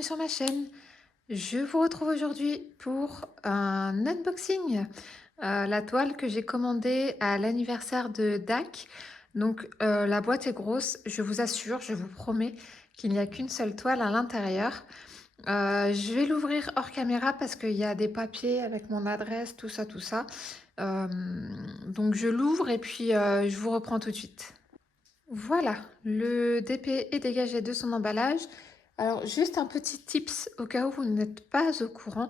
bienvenue sur ma chaîne. Je vous retrouve aujourd'hui pour un unboxing. La toile que j'ai commandée à l'anniversaire de Dak. Donc la boîte est grosse, je vous assure, je vous promets qu'il n'y a qu'une seule toile à l'intérieur. Je vais l'ouvrir hors caméra parce qu'il y a des papiers avec mon adresse, tout ça, tout ça. Euh, donc je l'ouvre et puis je vous reprends tout de suite. Voilà, le DP est dégagé de son emballage. Alors, juste un petit tips au cas où vous n'êtes pas au courant.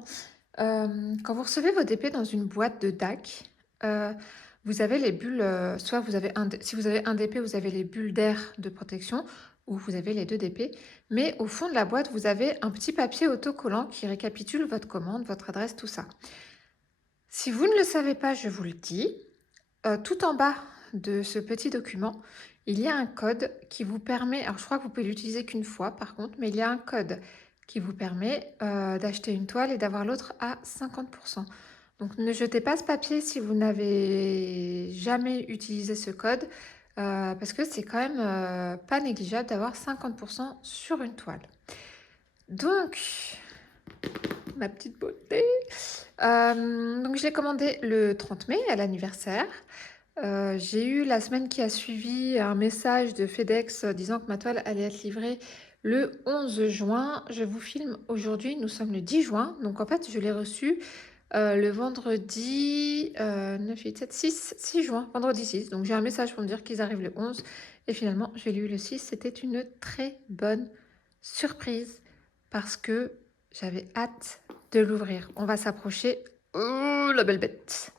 Quand vous recevez vos DP dans une boîte de DAC, euh, vous avez les bulles, soit vous avez si vous avez un DP, vous avez les bulles d'air de protection, ou vous avez les deux DP. Mais au fond de la boîte, vous avez un petit papier autocollant qui récapitule votre commande, votre adresse, tout ça. Si vous ne le savez pas, je vous le dis, tout en bas de ce petit document, il y a un code qui vous permet, alors je crois que vous pouvez l'utiliser qu'une fois par contre, mais il y a un code qui vous permet d'acheter une toile et d'avoir l'autre à 50%. Donc ne jetez pas ce papier si vous n'avez jamais utilisé ce code, parce que c'est quand même pas négligeable d'avoir 50% sur une toile. Donc, ma petite beauté. Donc je l'ai commandé le 30 mai à l'anniversaire. J'ai eu la semaine qui a suivi un message de FedEx disant que ma toile allait être livrée le 11 juin. Je vous filme aujourd'hui, nous sommes le 10 juin. Donc en fait, je l'ai reçu le vendredi 9, 8, 7, 6 juin, vendredi 6. Donc j'ai un message pour me dire qu'ils arrivent le 11. Et finalement, je l'ai eu le 6. C'était une très bonne surprise parce que j'avais hâte de l'ouvrir. On va s'approcher. Oh, la belle bête!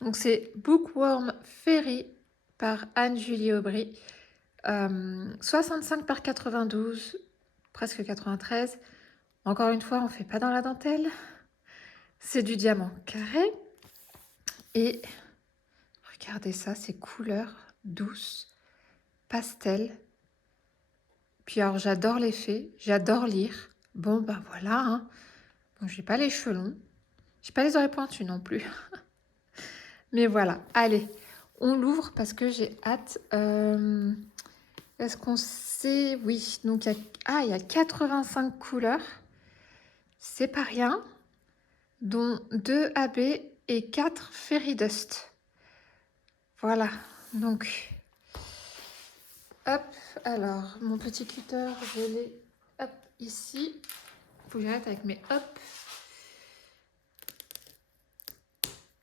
Donc c'est Bookworm Fairy par Anne-Julie Aubry. 65 par 92, presque 93. Encore une fois, on ne fait pas dans la dentelle. C'est du diamant carré. Et regardez ça, ces couleurs douces, pastel. Puis alors j'adore l'effet, j'adore lire. Bon ben voilà, hein. Bon, j'ai pas les cheveux longs. J'ai pas les oreilles pointues non plus. Mais voilà, allez, on l'ouvre parce que j'ai hâte. Est-ce qu'on sait? Oui, donc il y a 85 couleurs. C'est pas rien. Dont 2 AB et 4 Fairy Dust. Voilà, donc, hop, alors, mon petit cutter, je l'ai, hop, ici. Faut que j'arrête avec mes hop.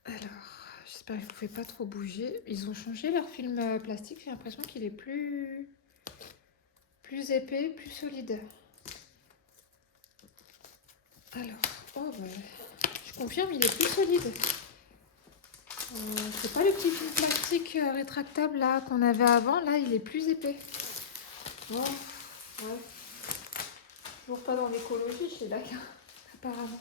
Alors, j'espère que je ne vous fais pas trop bouger. Ils ont changé leur film plastique, j'ai l'impression qu'il est plus épais, plus solide. Alors, oh bah, je confirme, il est plus solide. C'est pas le petit film plastique rétractable là qu'on avait avant, là il est plus épais. Bon, ouais. Toujours pas dans l'écologie chez DAC, apparemment.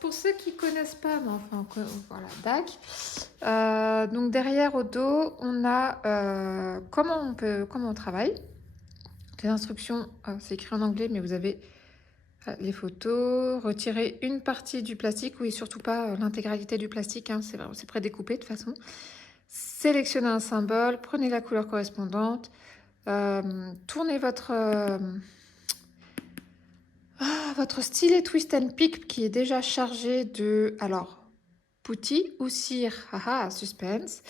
Pour ceux qui connaissent pas, mais enfin voilà, DAC. Donc derrière au dos, on a comment on travaille. Les instructions, c'est écrit en anglais, mais vous avez les photos, retirer une partie du plastique, oui, surtout pas l'intégralité du plastique, hein, c'est prédécoupé de toute façon. Sélectionnez un symbole, prenez la couleur correspondante, tournez votre stylet Twist and Pick qui est déjà chargé de, alors, putty ou cire, haha, suspense.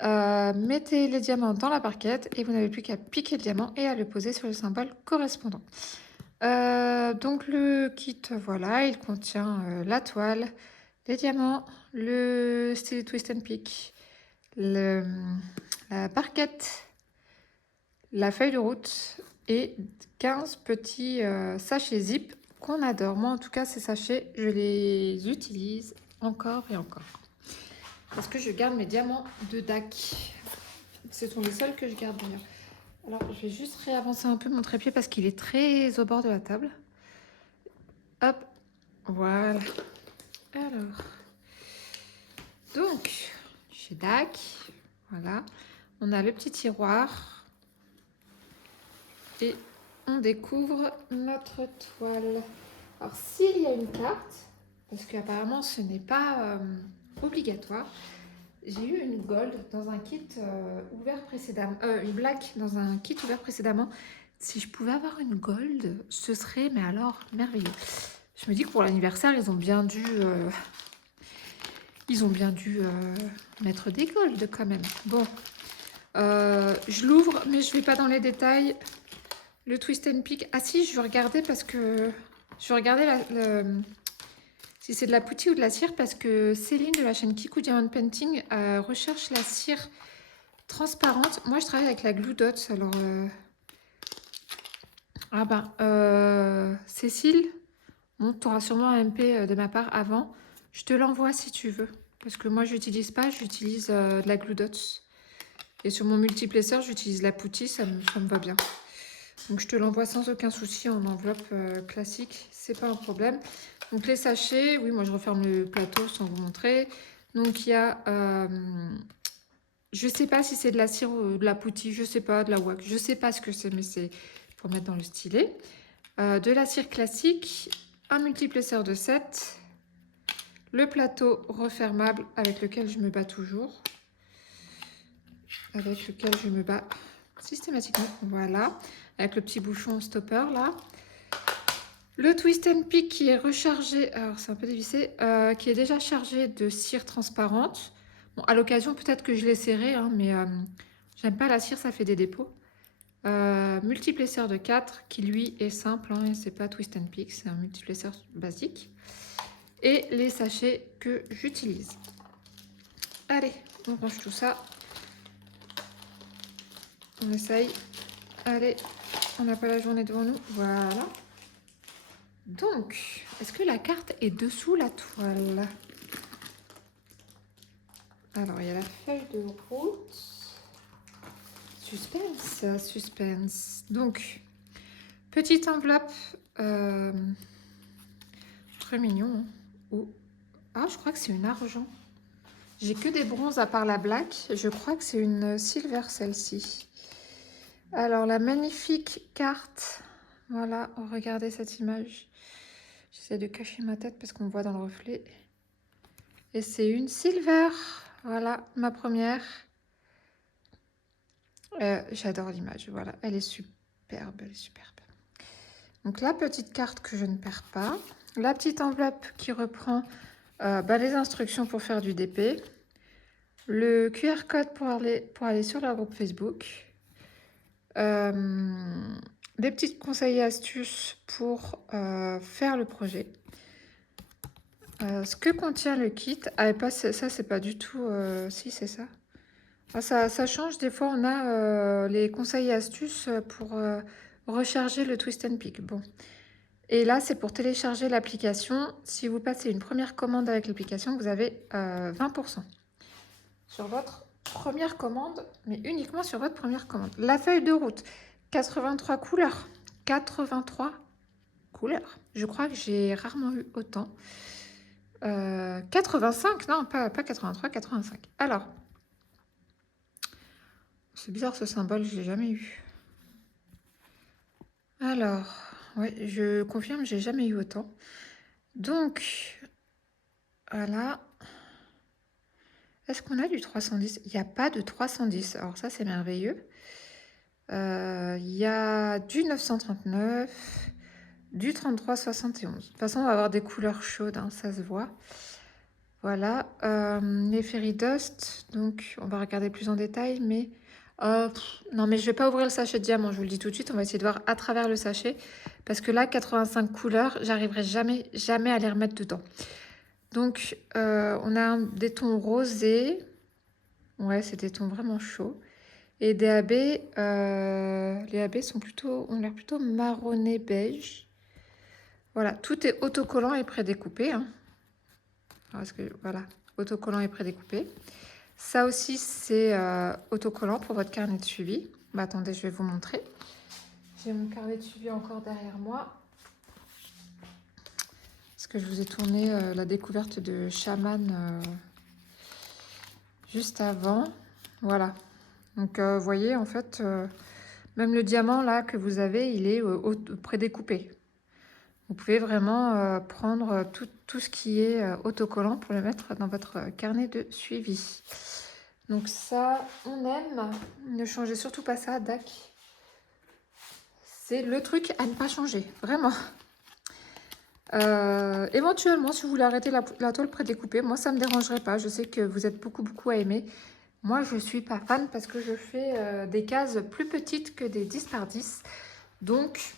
Mettez les diamants dans la barquette et vous n'avez plus qu'à piquer le diamant et à le poser sur le symbole correspondant. Donc le kit, voilà, il contient la toile, les diamants, le stylet Twist and Pick, la barquette, la feuille de route et 15 petits sachets zip qu'on adore. Moi en tout cas ces sachets, je les utilise encore et encore. Parce que je garde mes diamants de DAC. Ce sont les seuls que je garde d'ailleurs. Alors je vais juste réavancer un peu mon trépied parce qu'il est très au bord de la table. Hop, voilà. Alors, donc, chez DAC, voilà, on a le petit tiroir et on découvre notre toile. Alors, s'il y a une carte, parce qu'apparemment ce n'est pas obligatoire, j'ai eu une gold dans un kit ouvert précédemment, une black dans un kit ouvert précédemment Si je pouvais avoir une gold, ce serait, mais alors, merveilleux. Je me dis que pour l'anniversaire, ils ont bien dû mettre des golds quand même. Bon, je l'ouvre, mais je ne vais pas dans les détails. Le Twist and Pick. Ah si, je vais regarder parce que... Je vais regarder si c'est de la poutille ou de la cire parce que Céline de la chaîne Kikou Diamond Painting recherche la cire transparente. Moi, je travaille avec la Glue Dots. Alors, ah ben, Cécile, bon, tu auras sûrement un MP de ma part avant. Je te l'envoie si tu veux. Parce que moi, je n'utilise pas, j'utilise de la Glue Dots. Et sur mon multiplesseur, j'utilise la poutille, ça me va bien. Donc je te l'envoie sans aucun souci en enveloppe classique, c'est pas un problème. Donc les sachets, oui, moi je referme le plateau sans vous montrer. Donc il y a, je sais pas si c'est de la cire ou de la poutille, je sais pas, de la wax, je sais pas ce que c'est, mais c'est pour mettre dans le stylet. De la cire classique, un multiplesseur de 7, le plateau refermable avec lequel je me bats toujours, avec lequel je me bats systématiquement, voilà, avec le petit bouchon stopper là. Le Twist and Pick qui est rechargé, alors c'est un peu dévissé, qui est déjà chargé de cire transparente. Bon, à l'occasion, peut-être que je l'essaierai, hein, mais j'aime pas la cire, ça fait des dépôts. Multiplesseur de 4 qui lui est simple, hein, c'est pas Twist and Pick, c'est un multiplesseur basique. Et les sachets que j'utilise. Allez, on range tout ça. On essaye. Allez, on n'a pas la journée devant nous. Voilà. Donc, est-ce que la carte est dessous la toile? Alors, il y a la feuille de route. Suspense, suspense. Donc, petite enveloppe. Très mignon. Hein. Oh. Ah, je crois que c'est une argent. J'ai que des bronzes à part la black. Je crois que c'est une silver, celle-ci. Alors, la magnifique carte. Voilà, regardez cette image. J'essaie de cacher ma tête parce qu'on voit dans le reflet. Et c'est une silver. Voilà, ma première. J'adore l'image. Voilà, elle est superbe. Elle est superbe. Donc, la petite carte que je ne perds pas. La petite enveloppe qui reprend les instructions pour faire du DP. Le QR code pour aller sur leur groupe Facebook. Des petits conseils et astuces pour faire le projet. Ce que contient le kit, ça c'est pas du tout, si c'est ça. Ah, ça change, des fois on a les conseils et astuces pour recharger le Twist and Pick. Bon. Et là c'est pour télécharger l'application. Si vous passez une première commande avec l'application, vous avez 20% sur votre première commande, mais uniquement sur votre première commande. La feuille de route, 83 couleurs. 83 couleurs. Je crois que j'ai rarement eu autant. 85, non, pas 83, 85. Alors, c'est bizarre ce symbole, je ne l'ai jamais eu. Alors, oui, je confirme, j'ai jamais eu autant. Donc, voilà. Est-ce qu'on a du 310? Il n'y a pas de 310. Alors ça, c'est merveilleux. Il y a du 939, du 3371. De toute façon, on va avoir des couleurs chaudes, hein, ça se voit. Voilà. Les Fairy Dust, donc on va regarder plus en détail, mais... non, mais je vais pas ouvrir le sachet de diamant, je vous le dis tout de suite. On va essayer de voir à travers le sachet. Parce que là, 85 couleurs, j'arriverai jamais à les remettre dedans. Donc, on a des tons rosés. Ouais, c'est des tons vraiment chauds. Et des AB, les AB ont l'air plutôt marronné beige. Voilà, tout est autocollant et prédécoupé. Hein. Parce que, voilà, autocollant et prédécoupé. Ça aussi, c'est autocollant pour votre carnet de suivi. Bah, attendez, je vais vous montrer. J'ai mon carnet de suivi encore derrière moi. Parce que je vous ai tourné la découverte de Shaman juste avant. Voilà. Donc, vous voyez, en fait, même le diamant, là, que vous avez, il est prédécoupé. Vous pouvez vraiment prendre tout ce qui est autocollant pour le mettre dans votre carnet de suivi. Donc ça, on aime. Ne changez surtout pas ça, DAC. C'est le truc à ne pas changer, vraiment. Éventuellement, si vous voulez arrêter la toile prédécoupée, moi ça me dérangerait pas. Je sais que vous êtes beaucoup à aimer. Moi je suis pas fan parce que je fais des cases plus petites que des 10 par 10. Donc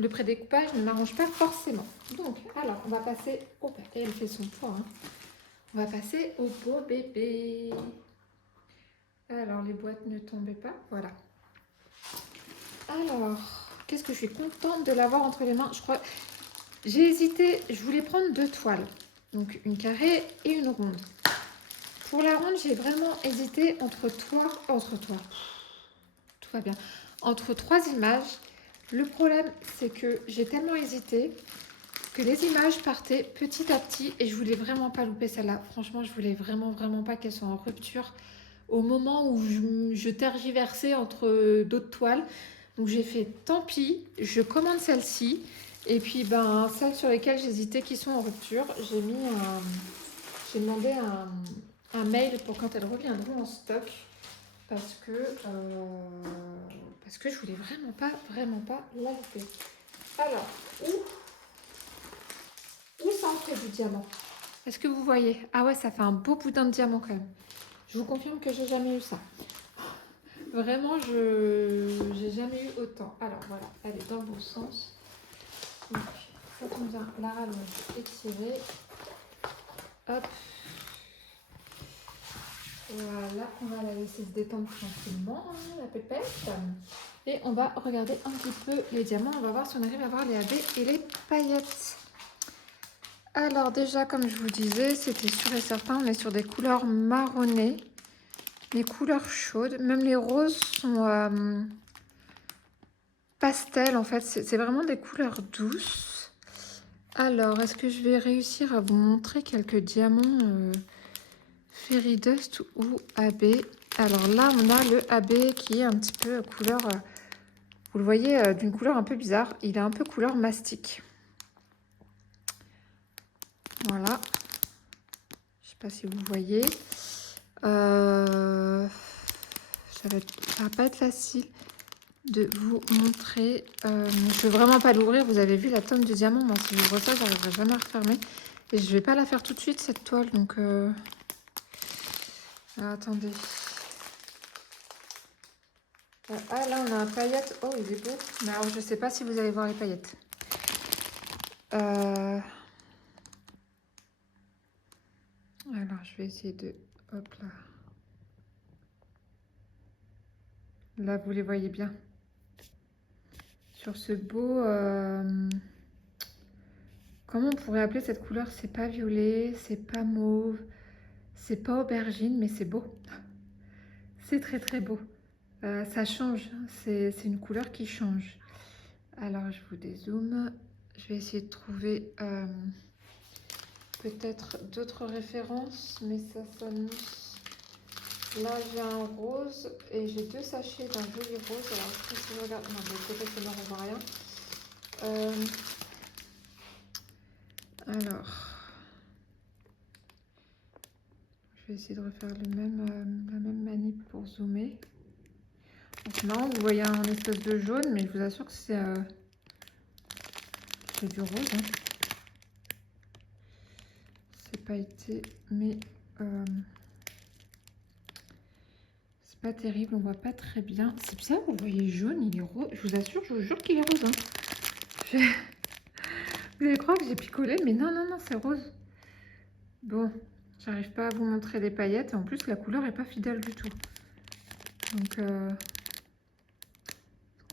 le prédécoupage ne m'arrange pas forcément. Donc alors on va passer au... Et elle fait son poids. Hein. On va passer au beau bébé. Alors les boîtes ne tombaient pas. Voilà. Alors, qu'est-ce que je suis contente de l'avoir entre les mains. Je crois... J'ai hésité, je voulais prendre 2 toiles. Donc une carrée et une ronde. Pour la ronde, j'ai vraiment hésité entre tout va bien, entre 3 images. Le problème, c'est que j'ai tellement hésité que les images partaient petit à petit et je voulais vraiment pas louper celle-là. Franchement, je voulais vraiment pas qu'elle soit en rupture au moment où je tergiversais entre d'autres toiles. Donc j'ai fait tant pis, je commande celle-ci. Et puis ben celles sur lesquelles j'hésitais qui sont en rupture, j'ai demandé un mail pour quand elles reviendront en stock parce que je voulais vraiment pas la louper. Alors, où ça en fait du diamant? Est-ce que vous voyez? Ah ouais, ça fait un beau boudin de diamant quand même. Je vous confirme que j'ai jamais eu ça. Vraiment, j'ai jamais eu autant. Alors voilà, elle est dans le bon sens. Donc, ça tombe bien, la rallonge étirée. Hop. Voilà, on va la laisser se détendre tranquillement, hein, la pépette. Et on va regarder un petit peu les diamants. On va voir si on arrive à voir les AB et les paillettes. Alors déjà, comme je vous disais, c'était sûr et certain, on est sur des couleurs marronnées. Les couleurs chaudes, même les roses sont pastel en fait, c'est vraiment des couleurs douces. Alors, est-ce que je vais réussir à vous montrer quelques diamants Fairy Dust ou AB? Alors là, on a le AB qui est un petit peu couleur, vous le voyez, d'une couleur un peu bizarre. Il est un peu couleur mastic. Voilà. Je sais pas si vous voyez. Ça va pas être facile de vous montrer. Je ne veux vraiment pas l'ouvrir. Vous avez vu la tome du diamant. Moi, si j'ouvre ça, j'arriverai jamais à refermer. Et je vais pas la faire tout de suite, cette toile. Donc, attendez. Ah, là, on a un paillette. Oh, il est beau. Mais alors, je sais pas si vous allez voir les paillettes. Alors, je vais essayer de... Hop là. Là, vous les voyez bien. Sur ce beau... comment on pourrait appeler cette couleur? C'est pas violet, c'est pas mauve, c'est pas aubergine, mais c'est beau. C'est très beau. Ça change, c'est une couleur qui change. Alors, je vous dézoome. Je vais essayer de trouver peut-être d'autres références, mais ça sonne... Là, j'ai un rose et j'ai 2 sachets d'un joli rose. Alors, si je regarde... Non, de l'autre côté, c'est noir, on voit rien. Alors, je vais essayer de refaire la même manip pour zoomer. Donc là, vous voyez un espèce de jaune, mais je vous assure que c'est du rose. Hein. C'est pas été, mais c'est pas terrible, on voit pas très bien. C'est bizarre, vous voyez jaune, il est rose. Je vous assure, je vous jure qu'il est rose. Hein. Vous allez croire que j'ai picolé, mais non, c'est rose. Bon, j'arrive pas à vous montrer les paillettes. Et en plus, la couleur est pas fidèle du tout. Donc,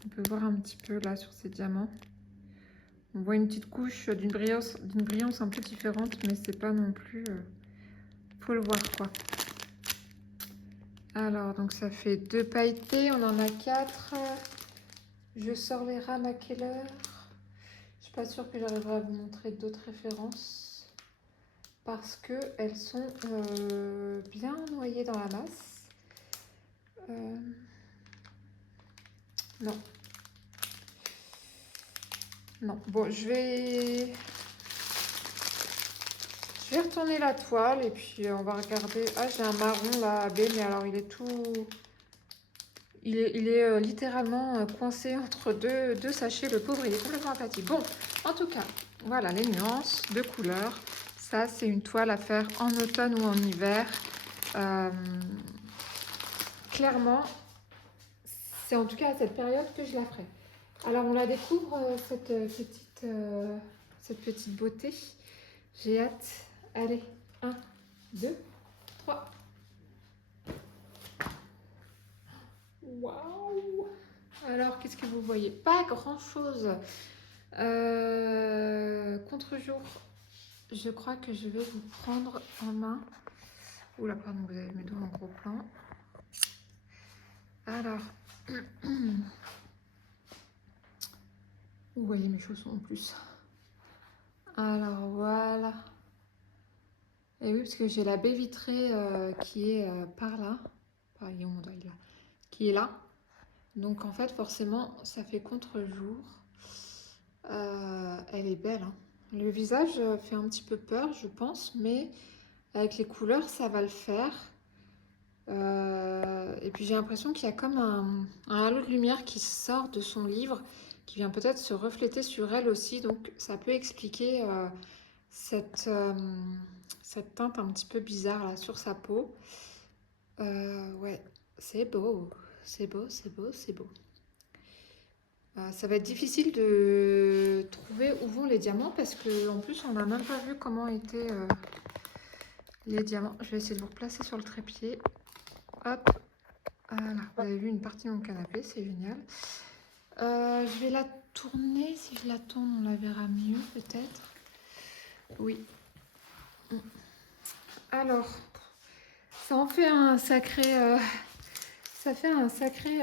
on peut voir un petit peu là sur ces diamants. On voit une petite couche d'une brillance un peu différente, mais c'est pas non plus... faut le voir, quoi. Alors, donc ça fait 2 pailletés, on en a 4. Je sors les rames à quelle heure? Je suis pas sûre que j'arriverai à vous montrer d'autres références parce que elles sont bien noyées dans la masse. Non. Non. Bon, je vais retourner la toile et puis on va regarder. Ah, j'ai un marron là, AB, mais alors il il est littéralement coincé entre deux sachets. Le pauvre, il est complètement aplati. Bon, en tout cas, voilà les nuances de couleurs. Ça, c'est une toile à faire en automne ou en hiver. Euh, Clairement, c'est en tout cas à cette période que je la ferai. Alors, on la découvre, cette petite beauté. J'ai hâte. Allez, 1, 2, 3. Waouh! Alors, qu'est-ce que vous voyez? Pas grand-chose. Contre-jour, je crois que je vais vous prendre en main. Oula, pardon, vous avez mes doigts en gros plan. Alors, vous voyez mes chaussons en plus. Alors, voilà. Et oui, parce que j'ai la baie vitrée qui est par là. Pareil, mon doigt, il est là. Qui est là. Donc, en fait, forcément, ça fait contre-jour. Elle est belle, hein. Le visage fait un petit peu peur, je pense, mais avec les couleurs, ça va le faire. Et puis j'ai l'impression qu'il y a comme un halo de lumière qui sort de son livre, qui vient peut-être se refléter sur elle aussi. Donc ça peut expliquer cette, euh, cette teinte un petit peu bizarre là sur sa peau. Ouais, c'est beau, c'est beau, c'est beau, c'est beau. Ça va être difficile de trouver où vont les diamants parce qu'en plus on n'a même pas vu comment étaient les diamants. Je vais essayer de vous replacer sur le trépied. Hop, voilà, vous avez vu une partie de mon canapé, c'est génial. Je vais la tourner, si je la tourne on la verra mieux peut-être. Oui. Alors, ça en fait un sacré... ça fait un sacré...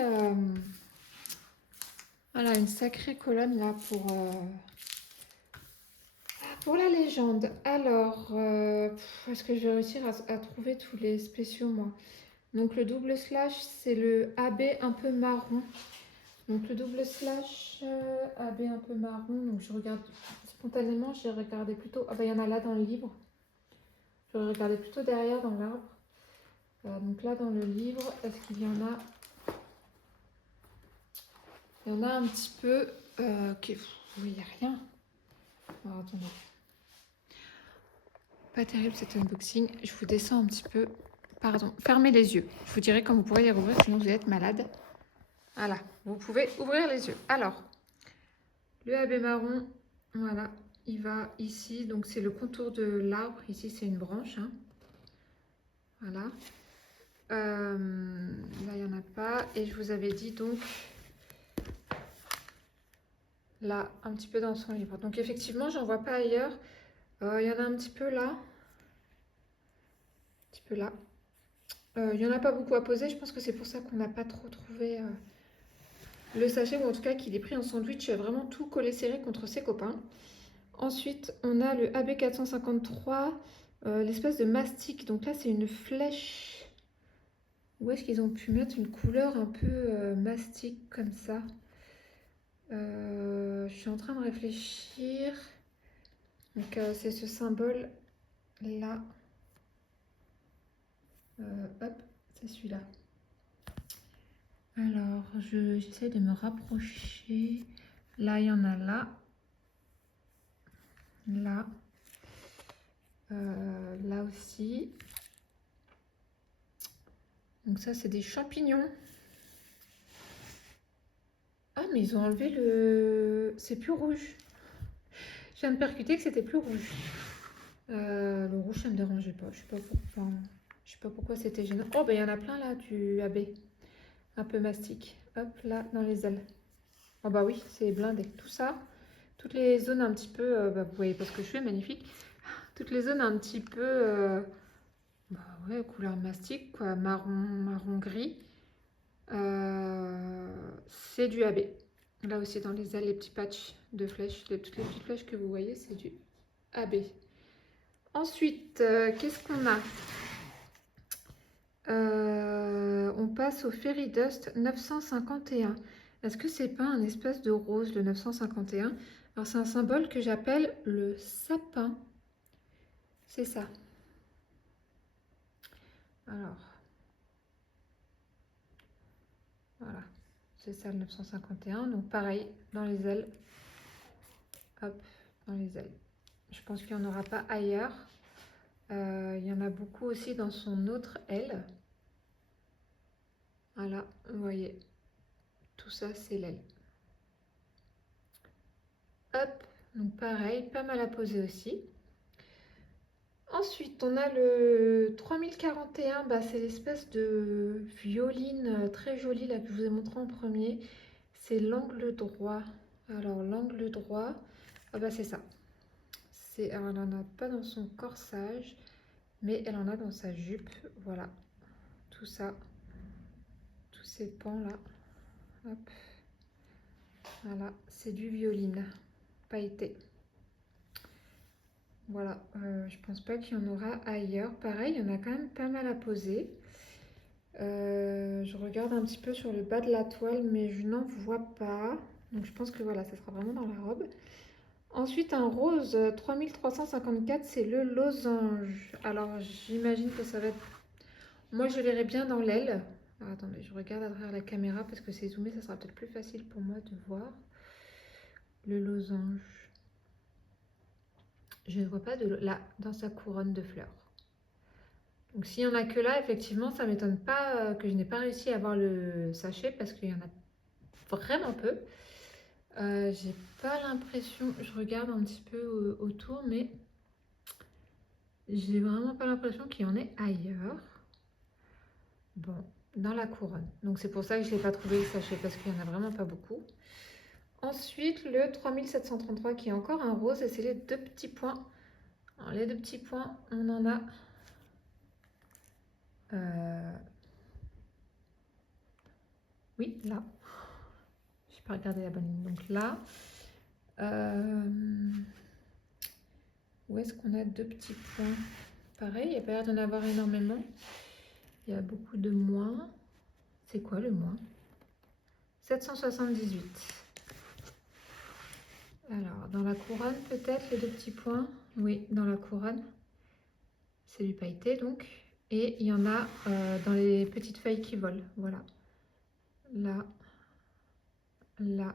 voilà, une sacrée colonne là pour la légende. Alors, est-ce que je vais réussir à trouver tous les spéciaux moi? Donc le double slash, c'est le AB un peu marron. Donc le double slash AB un peu marron. Donc je regarde spontanément, j'ai regardé plutôt... Ah bah il y en a là dans le livre. Je vais regarder plutôt derrière dans l'arbre. Donc là dans le livre, est-ce qu'il y en a? Il y en a un petit peu. Ok, il n'y a rien. Alors, attendez. Pas terrible cet unboxing. Je vous descends un petit peu. Pardon, fermez les yeux. Je vous dirai quand vous pourrez les rouvrir, sinon vous allez être malade. Voilà, vous pouvez ouvrir les yeux. Alors, le AB marron, voilà, il va ici. Donc, c'est le contour de l'arbre. Ici, c'est une branche. Hein. Voilà. Là, il n'y en a pas. Et je vous avais dit donc, là, un petit peu dans son livre. Donc, effectivement, j'en vois pas ailleurs. Il y en a un petit peu là. Un petit peu là. Il n'y en a pas beaucoup à poser. Je pense que c'est pour ça qu'on n'a pas trop trouvé le sachet, ou en tout cas qu'il est pris en sandwich, vraiment tout collé serré contre ses copains. Ensuite, on a le AB 453, l'espèce de mastic. Donc là, c'est une flèche. Où est-ce qu'ils ont pu mettre une couleur un peu mastic comme ça? Je suis en train de réfléchir. Donc c'est ce symbole là. Hop, c'est celui-là. Alors, j'essaie de me rapprocher. Là, il y en a là. Là. Là aussi. Donc ça, c'est des champignons. Ah, mais ils ont enlevé le... C'est plus rouge. Je viens de percuter que c'était plus rouge. Le rouge, ça me dérangeait pas. Je sais pas pourquoi c'était gênant. Oh, ben il y en a plein là, du AB. Un peu mastic. Hop, là, dans les ailes. Oh bah oui, c'est blindé. Tout ça, toutes les zones un petit peu... bah, vous voyez pas ce que je fais, magnifique. Toutes les zones un petit peu... bah ouais, couleur mastic, quoi. Marron gris. C'est du AB. Là aussi, dans les ailes, les petits patchs de flèches, toutes les petites flèches que vous voyez, c'est du AB. Ensuite, qu'est-ce qu'on a? On passe au Fairy Dust 951. Est-ce que c'est pas un espèce de rose, le 951? Alors, c'est un symbole que j'appelle le sapin. C'est ça. Alors. Voilà. c'est ça le 951. Donc pareil, dans les ailes. Hop, dans les ailes. Je pense qu'il n'y en aura pas ailleurs. Il y en a beaucoup aussi dans son autre aile. Voilà, vous voyez. Tout ça, c'est l'aile. Hop, donc pareil, pas mal à poser aussi. Ensuite, on a le 3041, bah, c'est l'espèce de violine très jolie là que je vous ai montré en premier. C'est l'angle droit. Alors, l'angle droit, ah bah c'est ça. Alors, elle n'en a pas dans son corsage, mais elle en a dans sa jupe. Voilà, tout ça, tous ces pans là. Hop. Voilà, c'est du violine pailleté. Voilà, je pense pas qu'il y en aura ailleurs. Pareil, il y en a quand même pas mal à poser. Je regarde un petit peu sur le bas de la toile, mais je n'en vois pas. Donc je pense que voilà, ça sera vraiment dans la robe. Ensuite, un rose 3354, c'est le losange. Alors j'imagine que ça va être... Moi, je verrai bien dans l'aile. Alors, attendez, je regarde à travers la caméra parce que c'est zoomé, ça sera peut-être plus facile pour moi de voir. Le losange. Je ne vois pas de là dans sa couronne de fleurs. Donc s'il n'y en a que là, effectivement, ça ne m'étonne pas que je n'ai pas réussi à avoir le sachet parce qu'il y en a vraiment peu. J'ai pas l'impression, je regarde un petit peu autour, mais j'ai vraiment pas l'impression qu'il y en ait ailleurs. Bon, dans la couronne. Donc c'est pour ça que je ne l'ai pas trouvé le sachet parce qu'il n'y en a vraiment pas beaucoup. Ensuite, le 3733 qui est encore un rose et c'est les deux petits points. Alors, les deux petits points, on en a... Oui, là. Je n'ai pas regardé la bonne ligne. Donc là, où est-ce qu'on a deux petits points? Pareil, il n'y a pas l'air d'en avoir énormément. Il y a beaucoup de moins. C'est quoi le moins? 778. Alors, dans la couronne, peut-être, les deux petits points. Oui, dans la couronne. C'est du pailleté, donc. Et il y en a dans les petites feuilles qui volent. Voilà. Là. Là.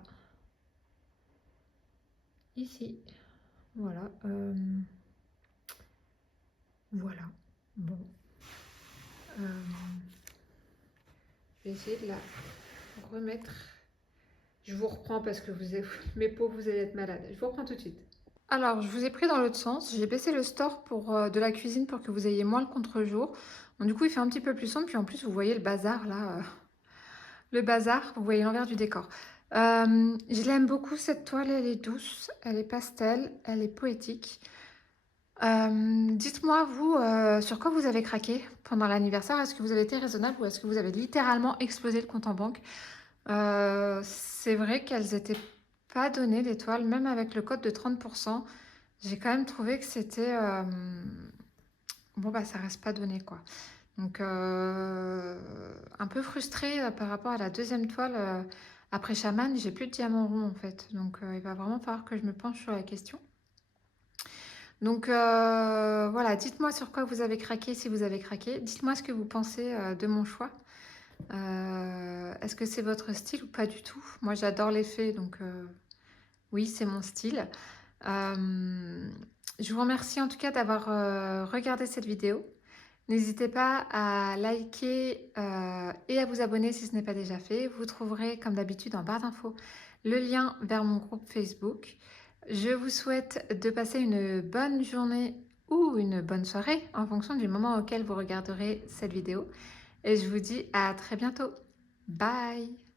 Ici. Voilà. Voilà. Bon. Je vais essayer de la remettre. Je vous reprends parce que mes pauvres, vous allez être malades. Je vous reprends tout de suite. Alors, je vous ai pris dans l'autre sens. J'ai baissé le store de la cuisine pour que vous ayez moins le contre-jour. Bon, du coup, il fait un petit peu plus sombre. Puis en plus, vous voyez le bazar là. Le bazar, vous voyez l'envers du décor. Je l'aime beaucoup cette toile. Elle est douce, elle est pastel, elle est poétique. Dites-moi, vous, sur quoi vous avez craqué pendant l'anniversaire? Est-ce que vous avez été raisonnable ou est-ce que vous avez littéralement explosé le compte en banque? C'est vrai qu'elles n'étaient pas données, les toiles, même avec le code de 30%. J'ai quand même trouvé que c'était... bon, bah, ça reste pas donné, quoi. Donc, un peu frustrée par rapport à la deuxième toile. Après Chaman, j'ai plus de diamant rond, en fait. Donc, il va vraiment falloir que je me penche sur la question. Donc voilà, dites-moi sur quoi vous avez craqué, si vous avez craqué. Dites-moi ce que vous pensez de mon choix. Est-ce que c'est votre style ou pas du tout? Moi, j'adore les fées, donc oui, c'est mon style. Je vous remercie en tout cas d'avoir regardé cette vidéo. N'hésitez pas à liker et à vous abonner si ce n'est pas déjà fait. Vous trouverez, comme d'habitude, en barre d'infos, le lien vers mon groupe Facebook. Je vous souhaite de passer une bonne journée ou une bonne soirée en fonction du moment auquel vous regarderez cette vidéo. Et je vous dis à très bientôt. Bye!